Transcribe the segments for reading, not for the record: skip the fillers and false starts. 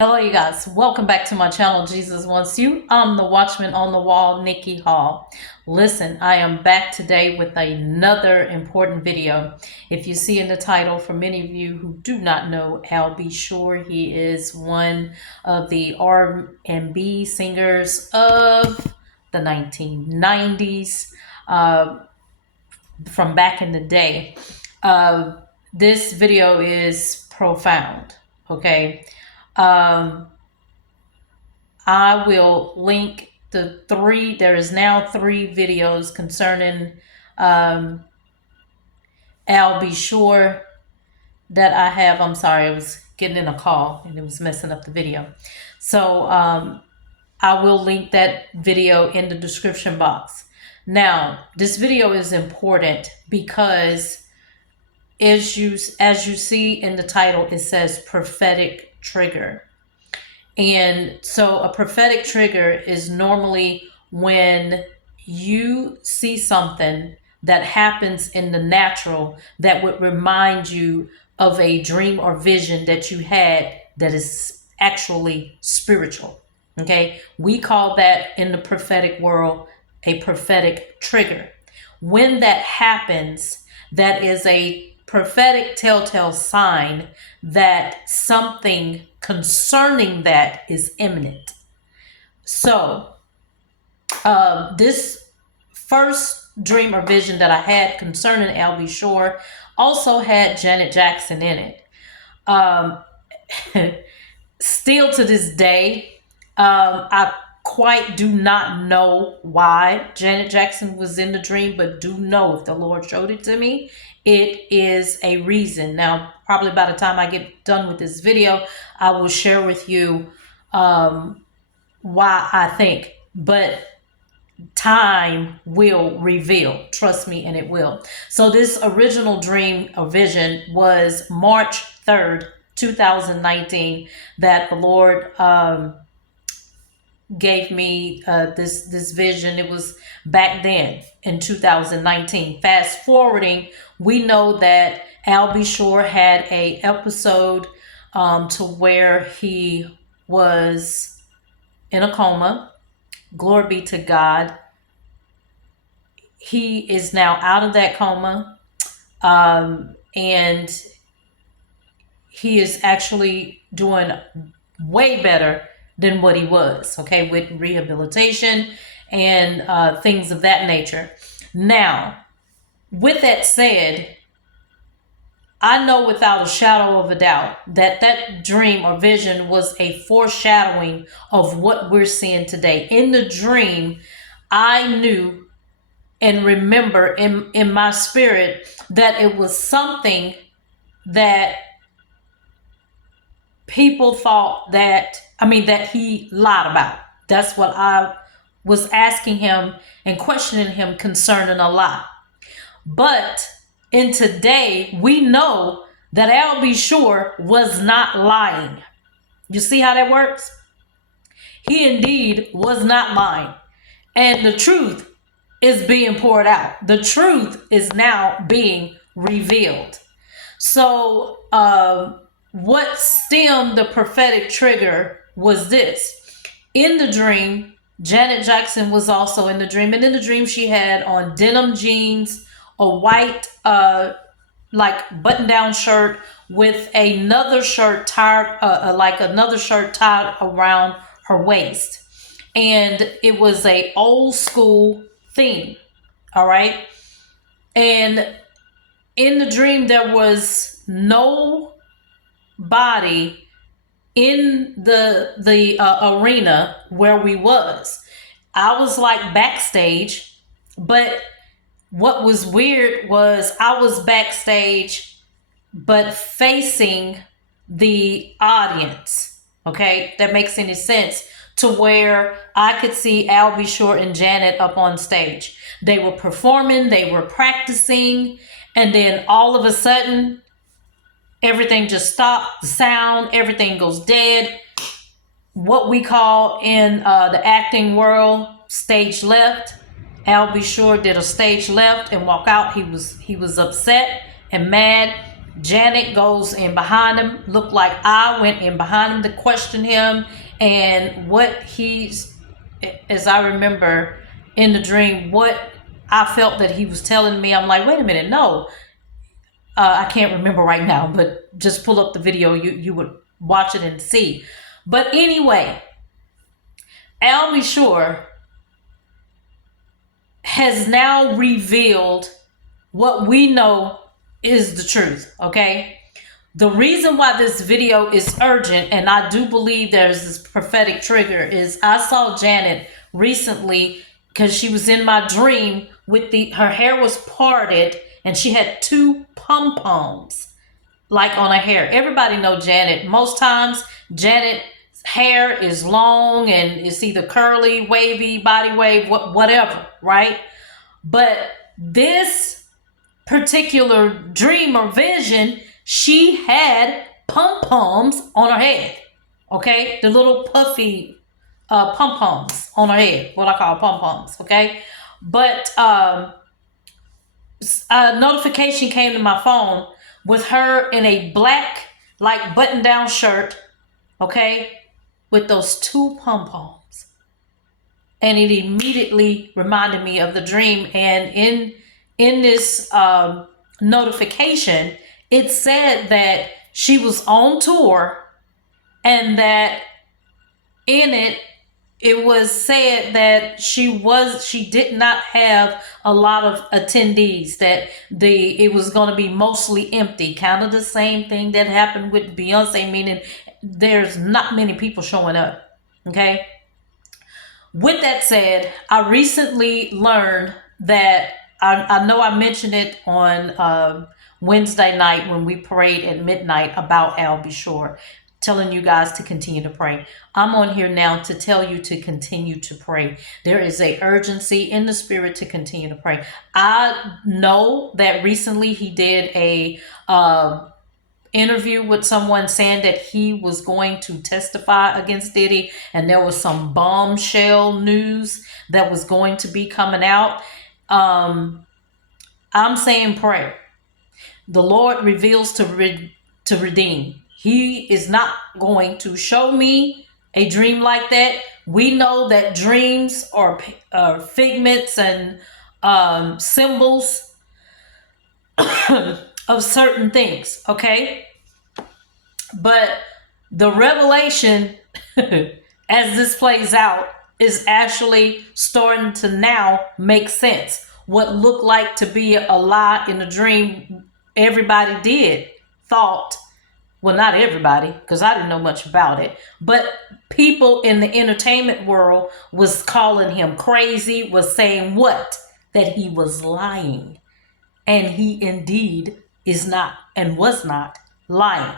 Hello, you guys. Welcome back to my channel, Jesus Wants You. I'm the Watchman on the Wall, Nikki Hall. Listen, I am back today with another important video. If you see in the title, for many of you who do not know Al B. Sure, he is one of the R&B singers of the 1990s, from back in the day. This video is profound, okay? I will link there is now 3 videos concerning Al B. Sure that I have. I'm sorry, I was getting in a call and it was messing up the video. So I will link that video in the description box. Now, this video is important because as you see in the title, it says prophetic trigger. And so a prophetic trigger is normally when you see something that happens in the natural that would remind you of a dream or vision that you had that is actually spiritual. Okay, we call that in the prophetic world a prophetic trigger. When that happens, that is a prophetic telltale sign that something concerning that is imminent. So this first dream or vision that I had concerning Al B. Sure also had Janet Jackson in it. Still to this day, I quite do not know why Janet Jackson was in the dream, but do know if the Lord showed it to me, it is a reason. Now, probably by the time I get done with this video, I will share with you why I think, but time will reveal. Trust me, and it will. So this original dream or vision was March 3rd, 2019, that the Lord gave me this vision. It was back then in 2019. Fast forwarding, we know that Al B. Sure had a episode to where he was in a coma. Glory be to God. He is now out of that coma, and he is actually doing way better than what he was, okay, with rehabilitation and things of that nature. Now, with that said, I know without a shadow of a doubt that that dream or vision was a foreshadowing of what we're seeing today. In the dream, I knew and remember in my spirit that it was something that people thought that he lied about. That's what I was asking him and questioning him concerning a lie. But in today, we know that Al B. Sure was not lying. You see how that works? He indeed was not lying. And the truth is being poured out. The truth is now being revealed. So what stemmed the prophetic trigger was this. In the dream, Janet Jackson was also in the dream. And in the dream, she had on denim jeans, a white like button-down shirt with another shirt tied around her waist. And it was a old school theme. All right. And in the dream, there was no body in the arena where we was. I was like backstage, but what was weird was I was backstage but facing the audience. Okay, that makes any sense, to where I could see Al B. Sure and Janet up on stage. They were performing, they were practicing, and then all of a sudden everything just stopped, the sound, everything goes dead. What we call in the acting world, stage left. Al B. Sure did a stage left and walk out. He was upset and mad. Janet goes in behind him, looked like I went in behind him to question him. And what he's, as I remember in the dream, what I felt that he was telling me, I'm like, wait a minute, no. I can't remember right now, but just pull up the video. You would watch it and see. But anyway, Al B. Shore has now revealed what we know is the truth, okay? The reason why this video is urgent, and I do believe there's this prophetic trigger, is I saw Janet recently because she was in my dream with her hair was parted and she had two pom-poms like on her hair. Everybody know Janet. Most times Janet's hair is long and it's either curly, wavy, body wave, whatever, right? But this particular dream or vision, she had pom-poms on her head. Okay? The little puffy pom-poms on her head. What I call pom-poms. Okay? But a notification came to my phone with her in a black, like, button-down shirt. Okay? With those two pom-poms. And it immediately reminded me of the dream. And in this notification, it said that she was on tour and that in it was said that she did not have a lot of attendees, that it was going to be mostly empty, kind of the same thing that happened with Beyonce, meaning there's not many people showing up. Okay. With that said, I recently learned that I know I mentioned it on Wednesday night when we prayed at midnight about Al B. Shore, telling you guys to continue to pray. I'm on here now to tell you to continue to pray. There is a urgency in the spirit to continue to pray. I know that recently he did a interview with someone saying that he was going to testify against Diddy, and there was some bombshell news that was going to be coming out. I'm saying pray. The Lord reveals to redeem. He is not going to show me a dream like that. We know that dreams are figments and symbols of certain things, okay? But the revelation, as this plays out, is actually starting to now make sense. What looked like to be a lie in a dream, everybody thought, well, not everybody, because I didn't know much about it, but people in the entertainment world was calling him crazy, was saying what? That he was lying. And he indeed is not and was not lying.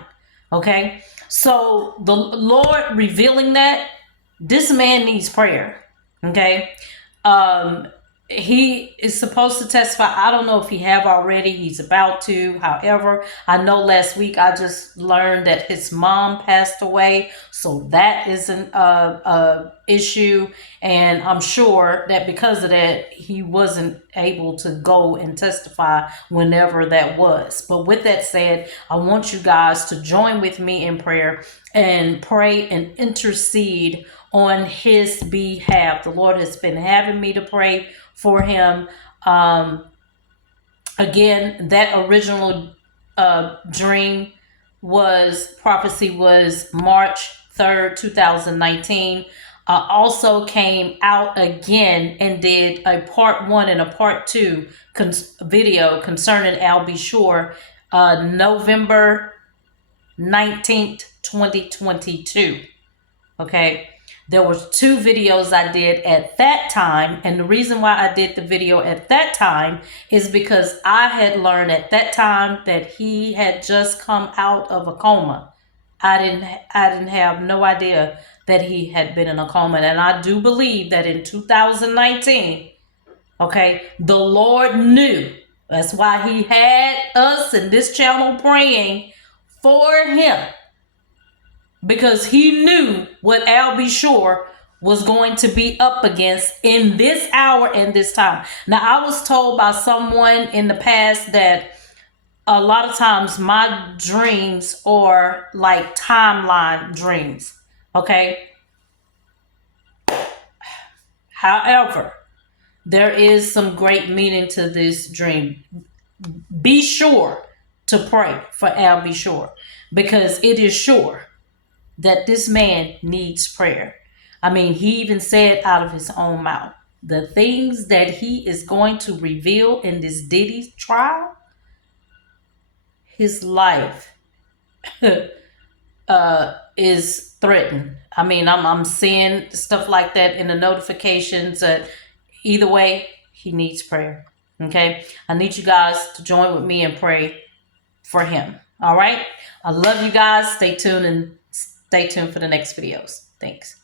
Okay? So the Lord revealing that, this man needs prayer. Okay? He is supposed to testify. I don't know if he have already. He's about to. However, I know last week I just learned that his mom passed away. So that is an issue. And I'm sure that because of that, he wasn't able to go and testify whenever that was. But with that said, I want you guys to join with me in prayer and pray and intercede on his behalf. The Lord has been having me to pray for him. Again, that original dream prophecy was March 3rd, 2019. Also came out again and did a part 1 and a part 2 video concerning Al B. Shore, November 19th, 2022. Okay. There were 2 videos I did at that time. And the reason why I did the video at that time is because I had learned at that time that he had just come out of a coma. I didn't have no idea that he had been in a coma. And I do believe that in 2019, okay, the Lord knew. That's why he had us in this channel praying for him. Because he knew what Al B. Shore was going to be up against in this hour and this time. Now, I was told by someone in the past that a lot of times my dreams are like timeline dreams. Okay. However, there is some great meaning to this dream. Be sure to pray for Al Be Sure, because it is sure that this man needs prayer. I mean, he even said out of his own mouth, the things that he is going to reveal in this Diddy trial, his life is threatened. I mean, I'm seeing stuff like that in the notifications. Either way, he needs prayer. Okay, I need you guys to join with me and pray for him. All right, I love you guys. Stay tuned for the next videos. Thanks.